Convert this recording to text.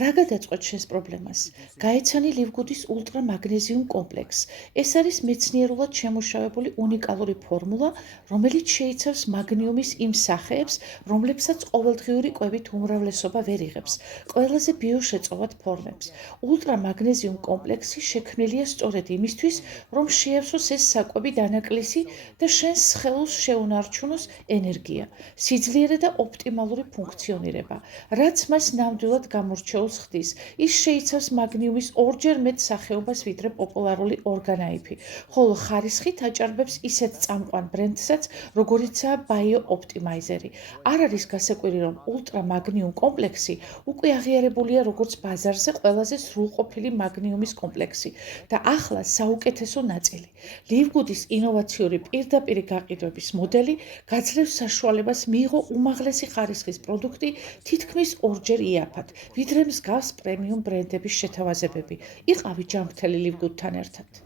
რა გადაწყვეტ შენს პრობლემას? გაეცანი ლივგუდის ულტრამაგნეზიუმ კომპლექს. ეს არის მეცნიერულად შემუშავებული უნიკალური ფორმულა, რომელიც შეიცავს მაგნიუმის იმ სახეებს, რომლებსაც ყოველდღიური კვებით უმრავლესობა ვერ იღებს, ყველაზე ბიოშეწოვათ ფორმებს. ულტრამაგნეზიუმ კომპლექსი შექმნილია სწორედ იმისთვის, რომ შეავსოს ეს საკვები დანაკლისი და შენს სხეულს შეუნარჩუნოს ენერგია, სიძლიერე და ოპტიმალური ფუნქციონირება, რაც მას ნამდვილად გამორჩეულს ხდის. ის შეიცავს მაგნიუმის ორჯერ მეტ სახეობას, ვიდრე პოპულარული ორგანაიფი, ხოლო ხარისხით აჭარბებს ისეთ წამყვან ბრენდსაც, როგორიცაა ბაიო-ოპტიმაიზერი. არ არის გასაკვირი, რომ ულტრამაგნიუმ კომპლექსი უკვე აღიარებულია როგორც ბაზარზე ყველაზე სრულყოფილი მაგნიუმის კომპლექსი და ახლა საუკეთესო ნაწილი. ლივგუდის ინოვაციური პირდაპირი გაყიდვების მოდელი გაძლევს საშუალებას მიიღო უმაღლესი ხარისხის პროდუქტი თითქმის ორჯერ იაფად, ვიდრე მსგავს პრემიუმ ბრენდების შეთავაზებები. იყავი ჯანმრთელი ლივგუდთან ერთად.